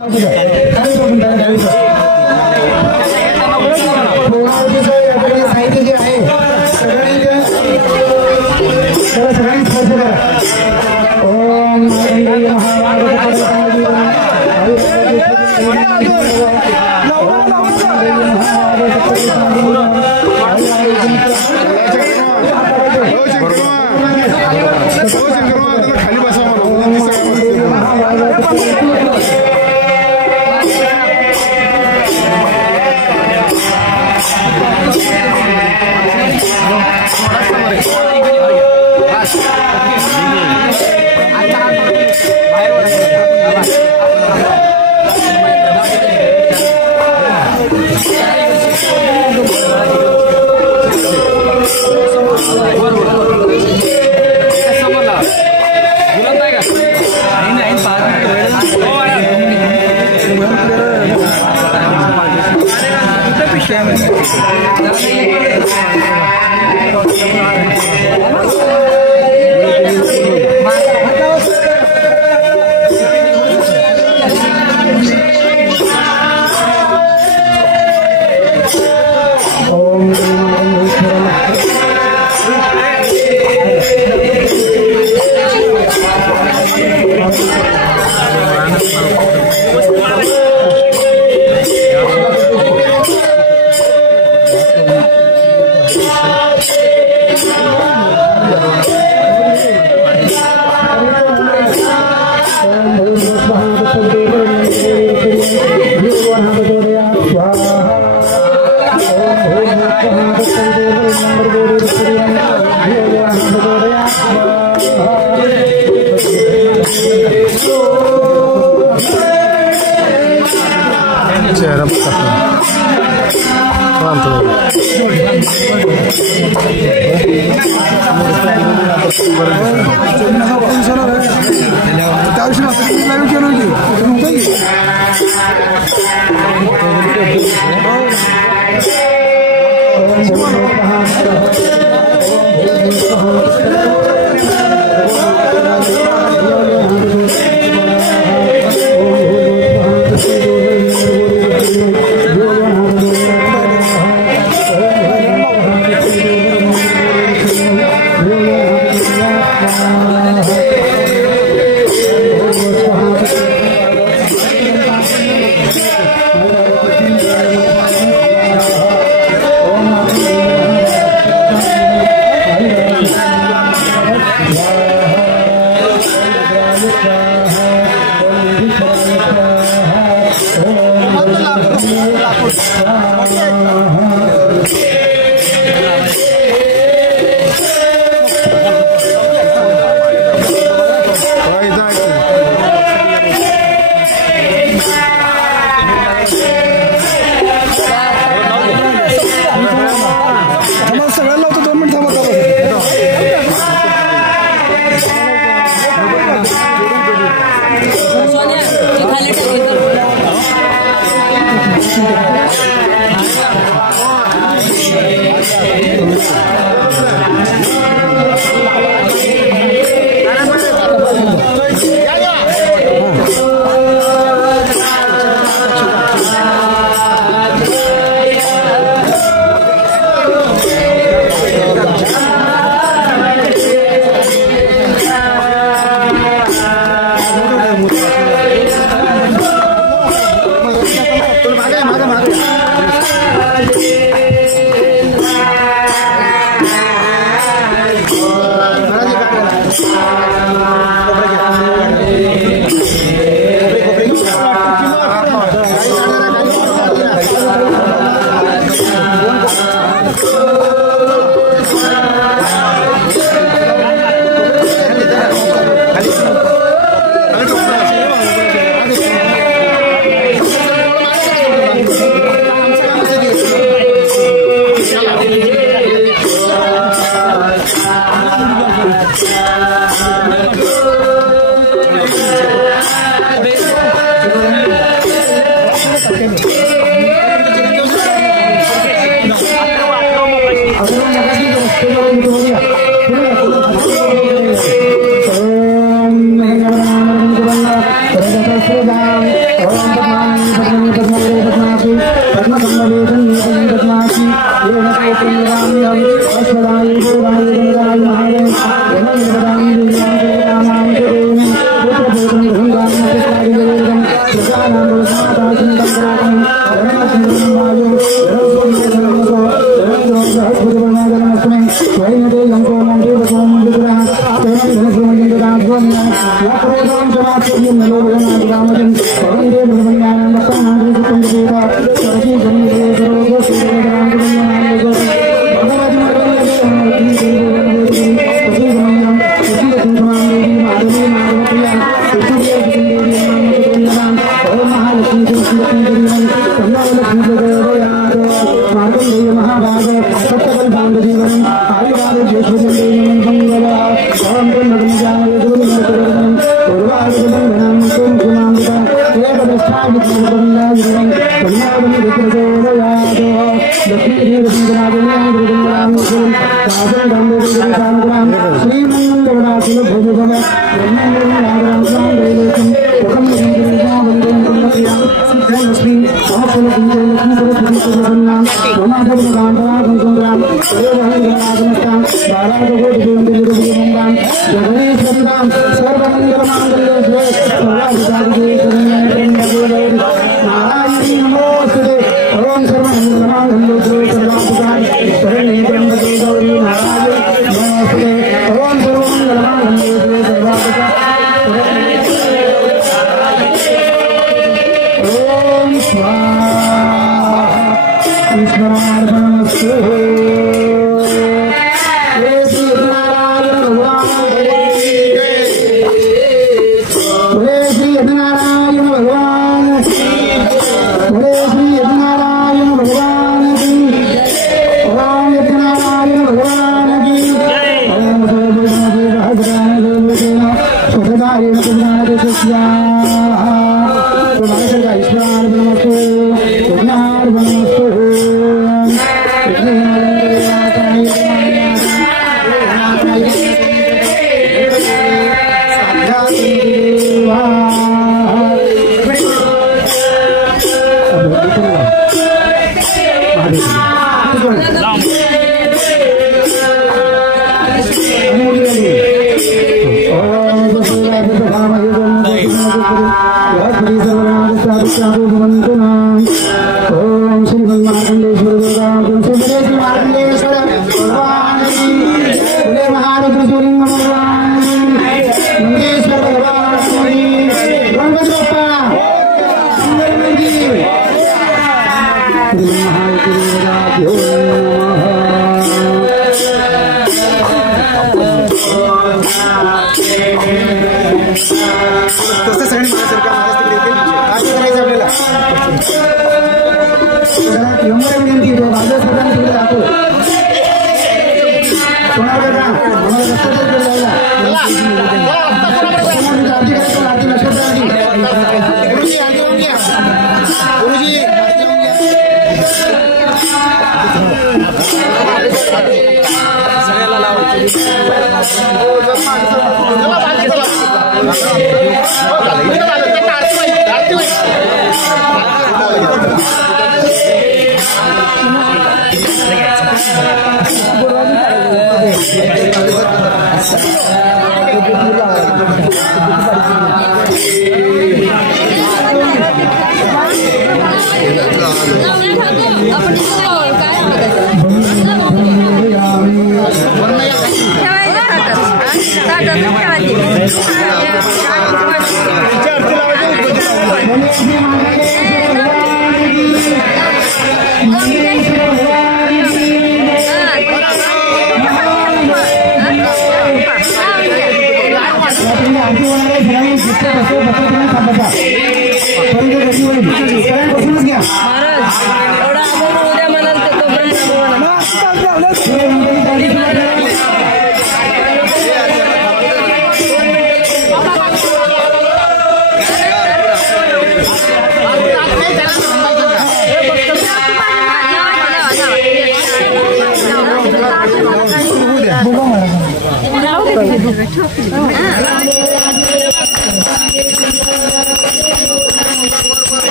साहित्य जे आहे सगळ्यांनी स्पर्श करा. ओम खाली बसा. खाली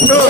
No.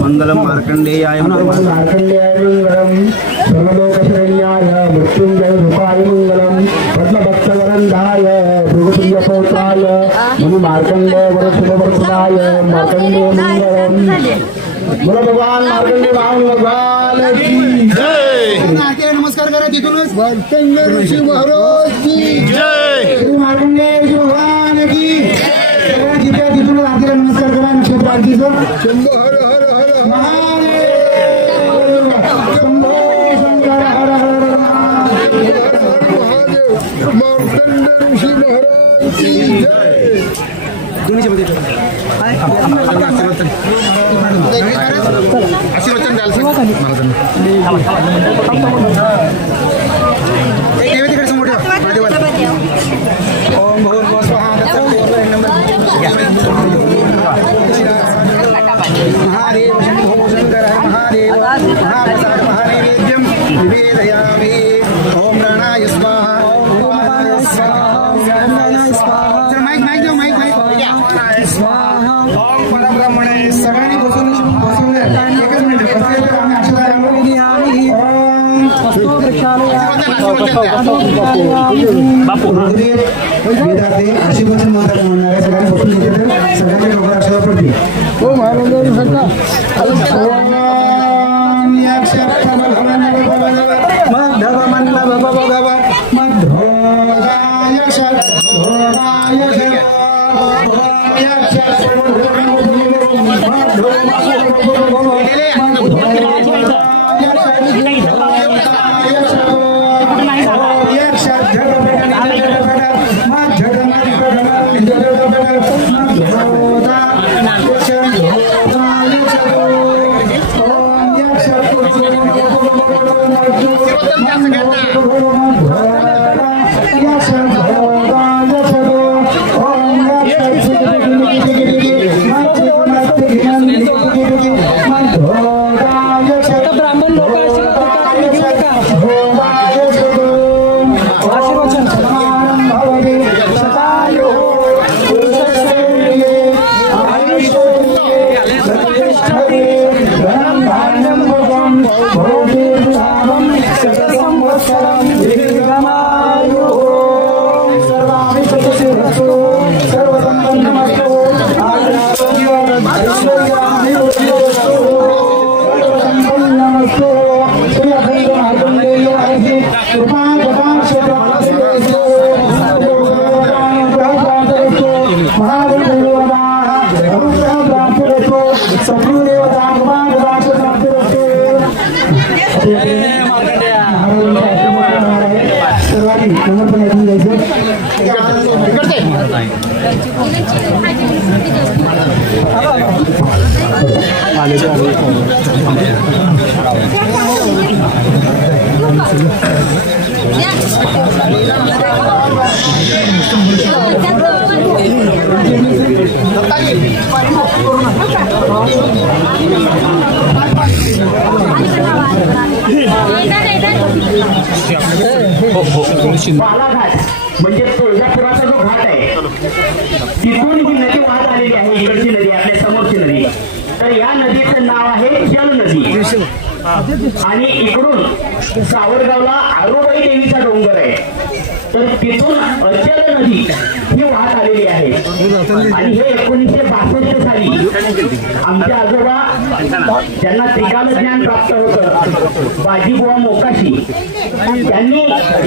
मंगलम मार्कंडेयाय मंगलम सर्वलोकशरण्याय मृत्युंजय रूपाय मंगलम पद्मभक्तवरंदाय भृगुप्रियपौत्राय मुनि मार्कंडे वरशुभवर्धनाय मार्कंडे मंगलम। बोलो भगवान मार्कंडे भगवान की जय। नमस्कार करा तिथूनच मार्कंडे ऋषी महाराज की जय। श्री मार्कंडे भगवान की तिथून आरतीला नमस्कार करा निश्चित पार्टीचा शंभो हर हर हर महादेव शंभो शंकर हर हर महादेव मार्कंडे ऋषी महाराज की जय। दोन्हीच्या मध्ये आशीर्वचन द्याल तिकडे समोर ओम भूर्भुवः स्वः महादेव शंभो शंकर महादेव महाप्रसाद महानैवेद्यम निवेदयामि। ओम गणाय स्वाहा ओम गणाय स्वाहा माइक दो माइक स्वाहा ओम परब्रह्मणे सगळ्यांनी बसून एकच मिनिट बसले तर आम्ही अक्षर बापू वेदाते आशीर्वचन म्हणणाऱ्या सगळ्यांनी बसून घेतले तर सगळ्यांच्या डोक्यावर अक्षर पडली। ओ महाराज बालाघाट म्हणजे तुळजापुराचा जो घाट आहे तिथून ही नदी वाहत आलेली आहे. इकडची नदी आपल्या समोरची नदी. तर या नदीचं नाव आहे जल नदी. आणि इकडून सावरगावला आरोबाई देवीचा डोंगर आहे. तर तिथून अचल नदी ही वाहत आलेली आहे. आणि हे 1962 साली आमचे आजोबा ज्यांना त्रिकाल ज्ञान प्राप्त होतं बाजीबुवा मोकाशी त्यांनी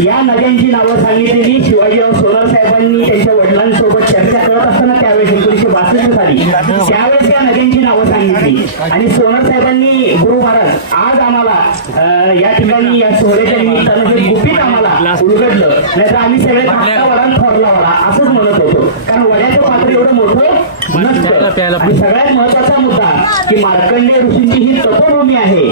या नद्यांची नावं सांगितलेली. शिवाजीराव सोनर साहेबांनी त्यांच्या वडिलांसोबत चर्चा करत असताना त्यावेळेस 1962 साली त्यावेळेस या नद्यांची नावं सांगितली. आणि सोनर साहेबांनी गुरु महाराज आज आम्हाला या ठिकाणी या सोहळ्याच्या निमित्तानं हे गुपित आम्हाला उलगडलं. नाहीतर आम्ही सगळे धाकटा वडा थोरला वडा असंच म्हणत होतो. कारण वड्याचं पात्र एवढं मोठं नसतं. आणि सगळ्यात महत्वाचा मुद्दा की मार्कंडेय ऋषींची ही तपोभूमी आहे.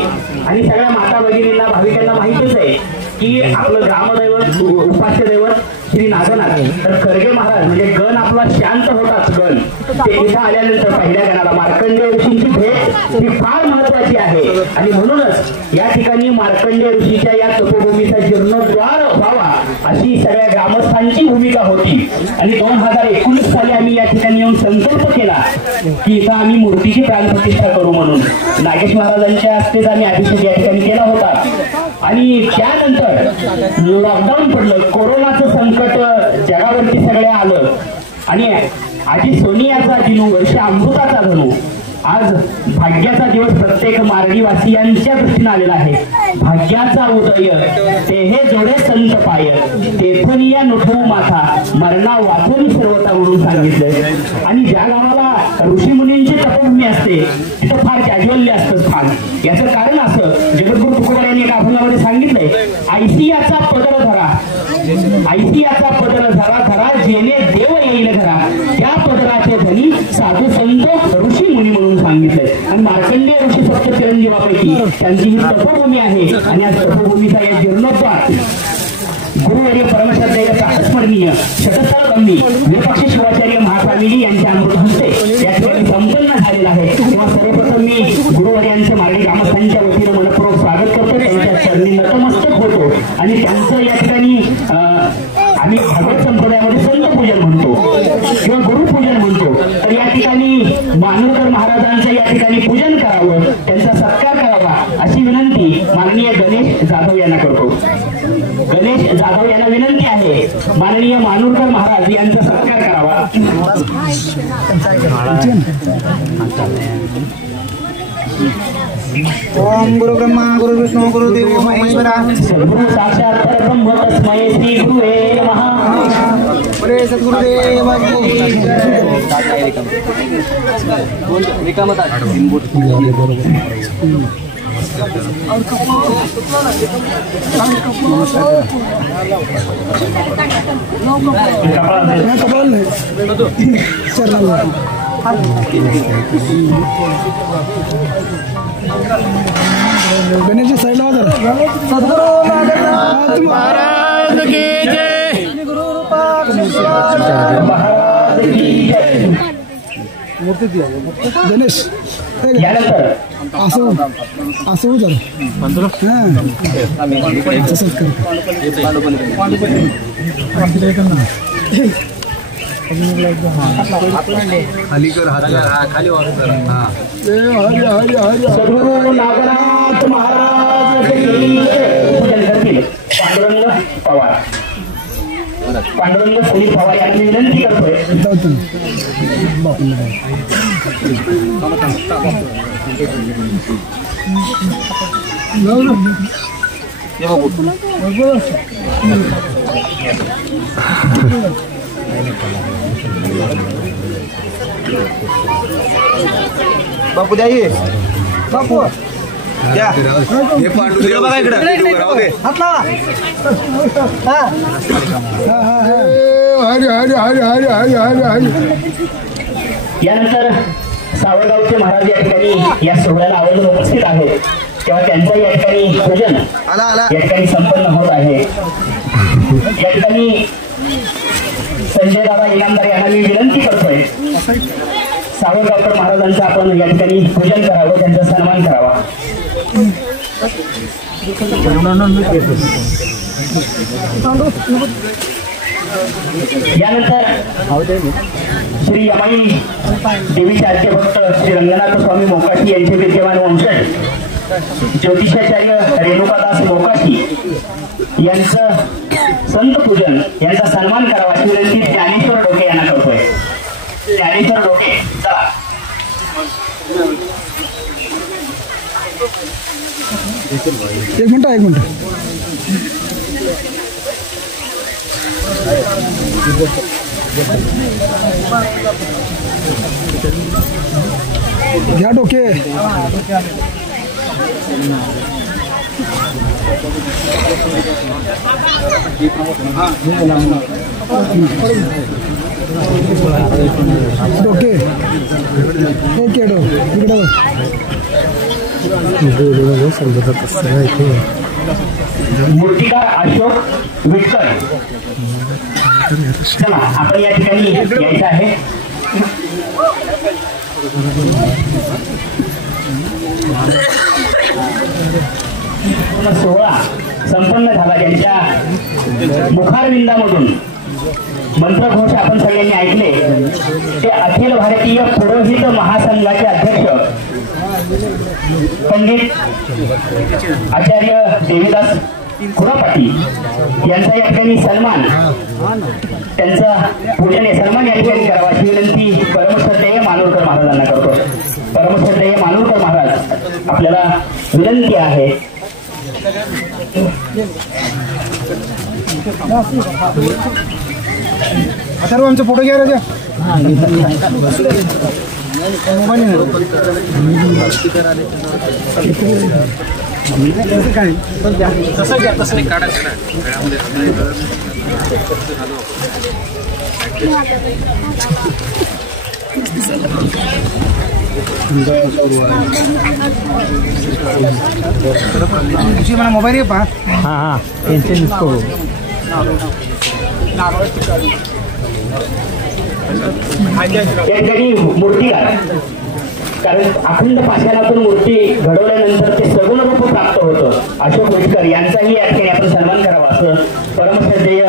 आणि सगळ्या माता भगिनींना भाविकांना माहितच आहे की आपलं ग्रामदैवत उपास्य दैवत श्री नागनाथ. तर खरगे महाराज म्हणजे गण आपला शांत होताच गण ते इथं आल्यानंतर पहिल्या गणाला मार्कंडेय ऋषींची भेट ही फार महत्वाची आहे. आणि म्हणूनच या ठिकाणी मार्कंडेय ऋषीच्या या तपोभूमीचा जीर्णोद्धार व्हावा अशी सगळ्या ग्रामस्थांची भूमिका होती. आणि 2019 साली आम्ही या ठिकाणी येऊन संकल्प केला की इथं आम्ही मूर्तीची प्राणप्रतिष्ठा करू म्हणून. नागेश महाराजांच्या हस्तेच आम्ही अभिषेक या ठिकाणी केला होता. आणि त्यानंतर लॉकडाऊन पडलं. कोरोनाचं संकट जगावरती सगळे आलं. आणि आजी सोनियाचा दिनू वर्ष अमृताचा धनू आज भाग्याचा दिवस प्रत्येक मार्गीवासियांच्या दृष्टीने आलेला आहे. भाग्याचा उदय ते हे जोडे संत पाय तेथून या नुठू माथा मरणा वाचून सर्वता म्हणून सांगितलं. आणि ज्या गावाला ऋषीमुनींची तपोभूमी असते तिथं फार कॅज्युअल्ली असतं स्थान. याचं कारण असं जगद्गुरु तुकोबा यांनी एका अभंगामध्ये सांगितलंय ऐसियाचा पदर धरा ऐसियाचा पदर धरा धरा जेणे देव येईल घरा त्या पदराचे धनी साधू संत ऋषी मुनी म्हणून सांगितलंय. आणि मार्कंडेय ऋषी फक्त चिरंजीवापैकी त्यांची ही तपोभूमी आहे. आणि या तपोभूमीचा या जीर्णोद्धार गुरुवर्य परमश्रद्धेय स्मरणीय शतस्थळ कमी विपक्षी शिवाचार्य महास्वामीजी यांच्या अमृत हस्ते या ठिकाणी संपन्न झालेला आहे. तेव्हा सर्वप्रथम मी गुरुवर्यांचं मार्गी ग्रामस्थांच्या वतीनं मनपूर्वक स्वागत करतो. त्यांच्या चरणी नतमस्तक होतो. आणि त्यांचं या ठिकाणी आम्ही भागवत संप्रदायामध्ये संत पूजन म्हणतो किंवा गुरुपूजन म्हणतो. तर या ठिकाणी मानूरकर महाराजांचं या ठिकाणी पूजन करावं त्यांचा सत्कार करावा अशी विनंती माननीय गणेश जाधव यांना करतो. गणेश जाधव यांना विनंती आहे माननीय मानूरकर महाराज यांचा सत्कार करावा. ओम गुरु ब्रह्मा गुरु विष्णू गुरु देव महेश्वरा गुरु साक्षात परब्रह्म तस्मै श्री गुरुवे नमः. बोले सद्गुरुदेव गणेश साईडला सद्गुरु नागनाथ महाराज की जय. गणेश असं असं जर तसंच कर खाली कर खाली सद्गुरु नागनाथ महाराज पांडुरंग पवार पांडुरंग सुनील पवार यांनी विनंती करतोय. बापू द्या ये बापू द्या हे पांडू बघा इकडे राहू दे हात लावा हरी हरी हरी हरी हरी हरी हरी. यानंतर सावरगावचे महाराज या ठिकाणी या सोहळ्याला आवर्जून उपस्थित आहेत तेव्हा त्यांचं या ठिकाणी पूजन या ठिकाणी संपन्न होत आहे. या ठिकाणी संजय दादा इनामदार यांना मी विनंती करतोय सावरगावकर महाराजांचं आपण या ठिकाणी पूजन करावं त्यांचा सन्मान करावा. यानंतर श्री यमाई देवीचे आद्यभक्त श्री रंगनाथ स्वामी मोकाशी यांचे विद्यमान वंशज ज्योतिषाचार्य रेणुकादास मोकाशी यांचं संत पूजन यांचा सन्मान करावा अशी विनंती ज्ञानेश्वर डोके यांना करतोय. ज्ञानेश्वर डोके चला. एक मिनिट घ्या डोके. डोके ओके डो इकडं मूर्तिकार अशोक विटकर चला आपण या ठिकाणी यायचं आहे. सोहळा संपन्न झाला. त्यांच्या मुखारविंदामधून मंत्रघोष आपण सगळ्यांनी ऐकले. ते अखिल भारतीय पुरोहित महासंघाचे अध्यक्ष पंडित आचार्य देवीदास खुरापाटी यांचा या ठिकाणी सन्मान त्यांचा पूजन सन्मान या ठिकाणी करावा अशी विनंती परमश्रद्धेय मानूरकर महाराजांना करतो. परमश्रद्धेय मानूरकर महाराज आपल्याला विनंती आहे. सर्व आमचा फोटो घ्या राजा. मला मोबाईल आहे पहा. हां टेन्शन नको. त्यांच्यानी मूर्तिकार कारण अखंड पाषाणातून मूर्ती घडवल्यानंतर ते सगुण रूप प्राप्त होतं. अशोक विटकर यांचाही या ठिकाणी आपण सन्मान करावा असं परमश्रद्धेय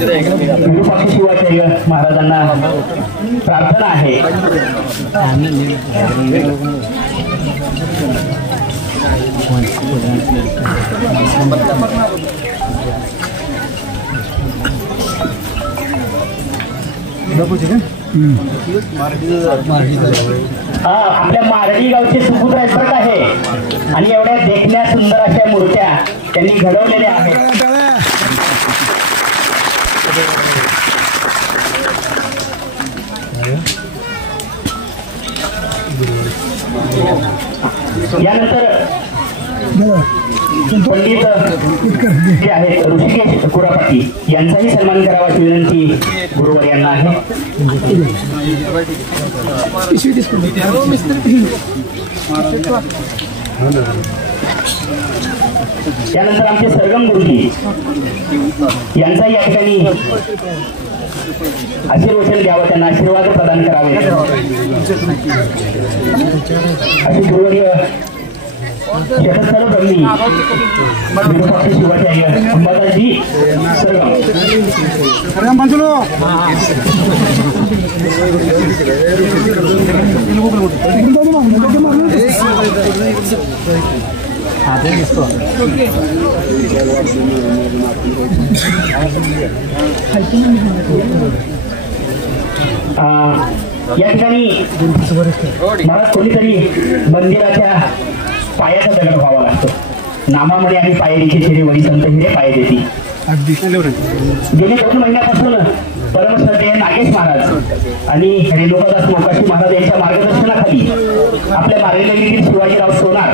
विरूपाक्ष शिवाचार्य महाराजांना प्रार्थना आहे. आपल्या मारडी गावचे सुपुत्र आहेत आहे आणि एवढ्या देखण्या सुंदर अशा मूर्त्या त्यांनी घडवलेल्या आहेत. यानंतर पंडित जे आहेत ऋषिकेश कुरापाटी यांचाही सन्मान करावा अशी विनंती गुरुवर यांना आहे. यानंतर आमचे सरगम गुरुजी यांचाही या ठिकाणी आशीर्वचन द्यावं त्यांना आशीर्वाद प्रदान करावे अशी गुरुवर्य जगतस्थळ ब्रह्मी विरूपाक्ष शिवाचार्य अंबादासजी सरगम या ठिकाणी महाराज कोणीतरी मंदिराच्या पायाचा दगड व्हावा लागतो. नामामध्ये आम्ही पायरीचे शिरे वरी संत हिरे पाय देती अगदी गेली 2 महिन्यापासून परमश्रद्धेय नागेश महाराज आणि रेणुकादास मोकाशी महाराज यांच्या मार्गदर्शनाखाली आपल्या मारेलीतील शिवाजीराव सोनार,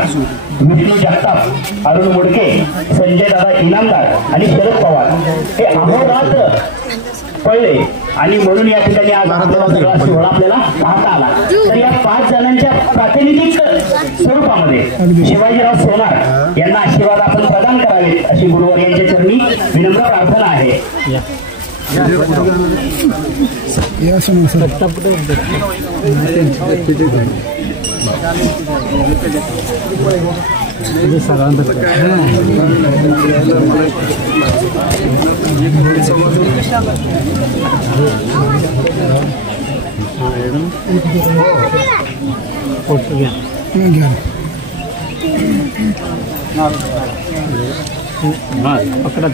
विष्णू जगताप, अरुण मुडके, संजय दादा इनामदार आणि शरद पवार हे अहोरात्र पळले आणि म्हणून या ठिकाणी आज सगळा सोहळा आपल्याला पाहता आला. तर या 5 जणांच्या प्रातिनिधिक स्वरूपामध्ये शिवाजीराव सोनार यांना आशीर्वाद आपण प्रदान करावेत अशी गुरुवार यांच्या चरणी विनम्र प्रार्थना आहे. पकडा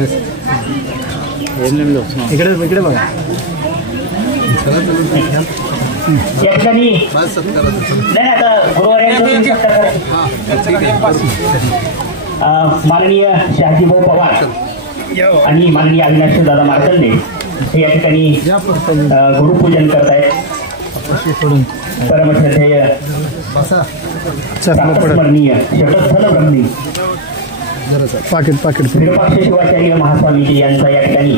इकडे इकडे बघा. या ठिकाणी नाही आता गुरुवार माननीय शहाजीभाऊ पवार आणि माननीय अविनाश दादा मार्कंडे हे या ठिकाणी गुरुपूजन करतायत. परमश्रद्धेय स्मरणीय षटस्थल ब्रह्मी पाकिट विरूपाक्ष शिवाचार्य महास्वामीजी यांचा या ठिकाणी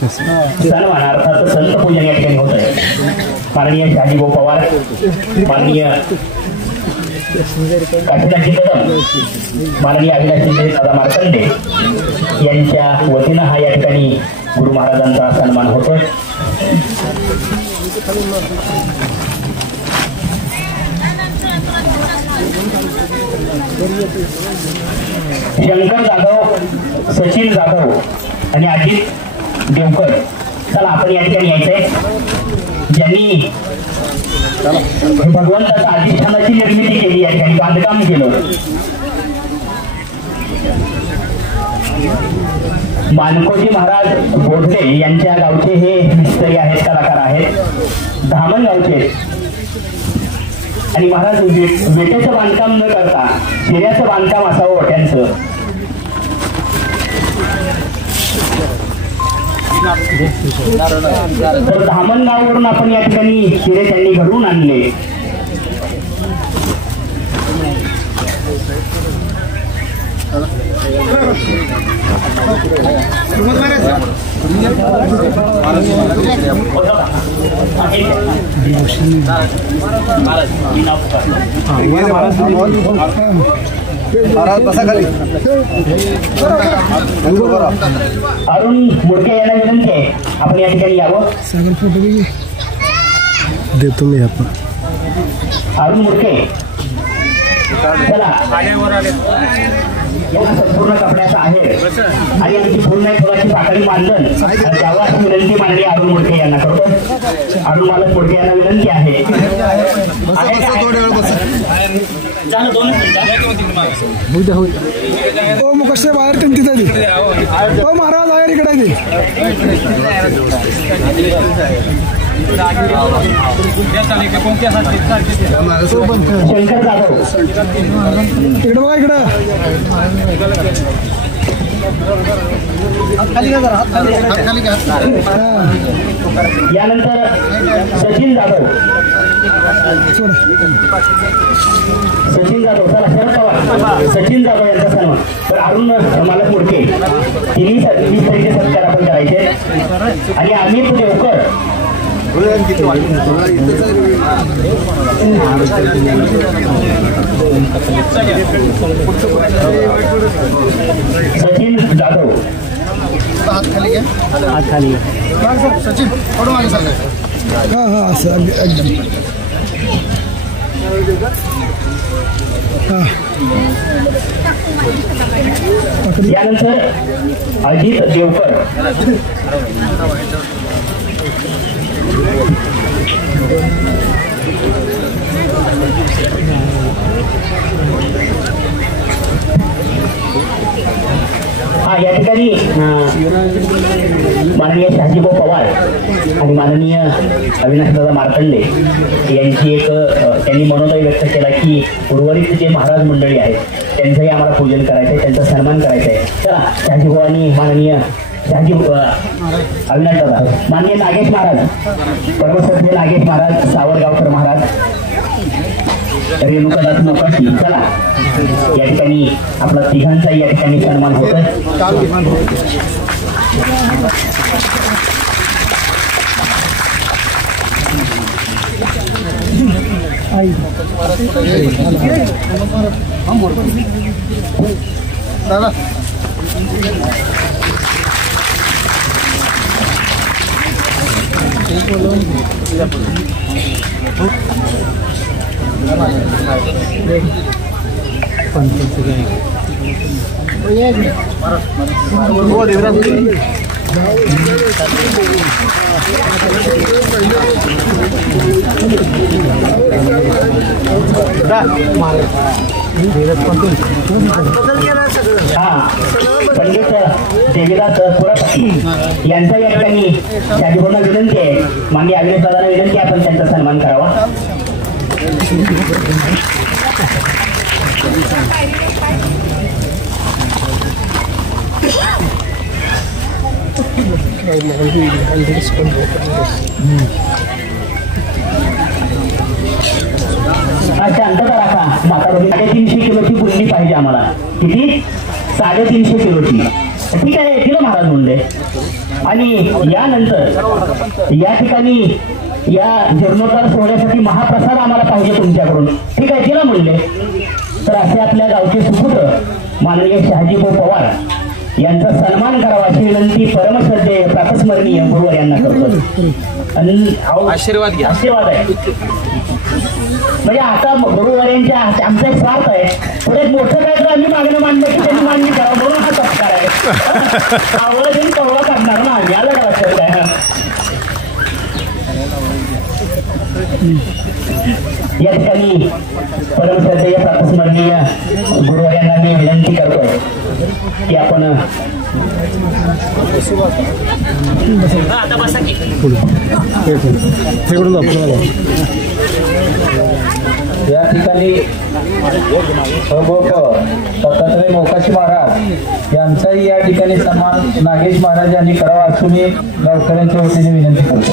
सन्मान अर्थात संत पूजन या ठिकाणी होत आहे. माननीय शहाजीभाऊ पवार, माननीय काशीनाथजी कदम, माननीय अविनाश दादा मार्कंडे यांच्या वतीनं हा या ठिकाणी गुरु महाराजांचा सन्मान होतोय. शंकर जाधव, सचिन जाधव आणि अजित देवकर, चला आपण या ठिकाणी यायचंय. ज्यांनी भगवंताच्या अधिष्ठानाची निर्मिती केली, या ठिकाणी बांधकाम केलं. मानकोजी महाराज बोधले यांच्या गावचे हे मिस्त्री आहेत, कलाकार आहेत, धामण गावचे. आणि महाराज वेट्याचं बांधकाम न करता शिऱ्याचं बांधकाम असावं वाट्यांचं. तर धामण गावावरून आपण या ठिकाणी शिरे त्यांनी घडवून आणले. अरुण मुडके यांना विनंती आहे आपण या ठिकाणी यावं. देतो मी आपण. अरुण मुडके चला. संपूर्ण कपड्याचा आहे आणि आमची पूर्ण फुलाची पाकळी बांधून द्यावा अशी विनंती माननीय अरुण मुडके यांना करतो. अरुण मालक मुडके यांना विनंती आहे. मग कसे बाहेर तिथे महाराज आहे इकडे शंकर जाधव इकडे बघा इकडं. यानंतर सचिन जाधव, चला शरद पवार, सचिन जाधव यांचा सन्मान. तर अरुण मालक मुडके तिन्ही तऱ्हेचे सत्कार आपण करायचे. आणि अमित देवकर सचिन जाधव हात खाली घ्या. हात खाली सचिन थोडं मागे सर. हां हां असं एकदम. यानंतर अजित देवकर, हा या ठिकाणी माननीय शहाजीभाऊ पवार आणि माननीय अविनाशदादा मार्तंडे यांची एक त्यांनी मनोदय व्यक्त केला की उर्वरित जे महाराज मंडळी आहेत त्यांचंही आम्हाला पूजन करायचं आहे, त्यांचा सन्मान करायचा आहे. चला शहाजी भाऊ आणि माननीय शहाजी अविनाशदादा, माननीय नागेश महाराज, परमश्रद्धेय नागेश महाराज, सावरगावकर महाराज, रेणुकादास मोकाशी, चला या ठिकाणी आपला तिघांचाही या ठिकाणी सन्मान होत आहे. पंडित देवीदास पुरपाटी यांचा या ठिकाणी शहाजीभाऊंना विनंती आहे, माननीय अविनाशदादांना विनंती आहे आपण त्यांचा सन्मान करावा. शांतता राखा माता भगिनी. 350 किलोची गुंडी पाहिजे आम्हाला. किती? 350 किलोची. ठीक आहे, दिलं महाराज म्हणले. आणि यानंतर या ठिकाणी या जीर्णोद्धार सोहळ्यासाठी महाप्रसाद आम्हाला पाहिजे तुमच्याकडून. ठीक आहे, दिलं म्हणले. तर असे आपल्या गावचे सुपुत्र माननीय शहाजीभाऊ पवार यांचा सन्मान करावा अशी विनंती परमश्रद्धेय प्रातस्मरणीय गुरुवर यांना करतो. आणि आशीर्वाद घ्या. आशीर्वाद आहे म्हणजे आता गुरुवाऱ्यांच्या आमचा एक स्वार्थ आहे. पुढे मोठं काय तर आम्ही मागणं मांडलं की त्यांनी मान्य करावं म्हणून हा सत्कार आहे. आवड देऊन कवळा काढणार ना आम्ही. आलं का लक्षात काय? या ठिकाणी परमश्रद्धेय प्रातस्मरणीय गुरुवाऱ्यांना मी विनंती करतोय की आपण या ठिकाणी दत्तात्रय मोकाशी महाराज यांचाही या ठिकाणी सन्मान नागेश महाराज यांनी करावा असून मी गावकऱ्यांच्या वतीने विनंती करतो.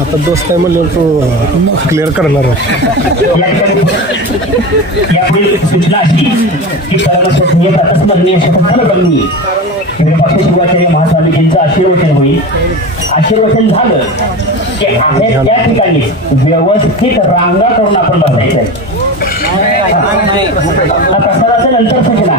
आता दोस्त आहे म्हणल्यावर तो क्लिअर करणार आहे. यापुढील सूचना अशी की परमश्रद्धेय प्रातस्मरणीय शपथकर्मी शिवाचार्य महास्वामीजींचं आशीर्वचन होईल. आशीर्वचन झालं की आहे त्या ठिकाणी व्यवस्थित रांगा करून आपण बसायचं. प्रसादाच्या नंतर सूचना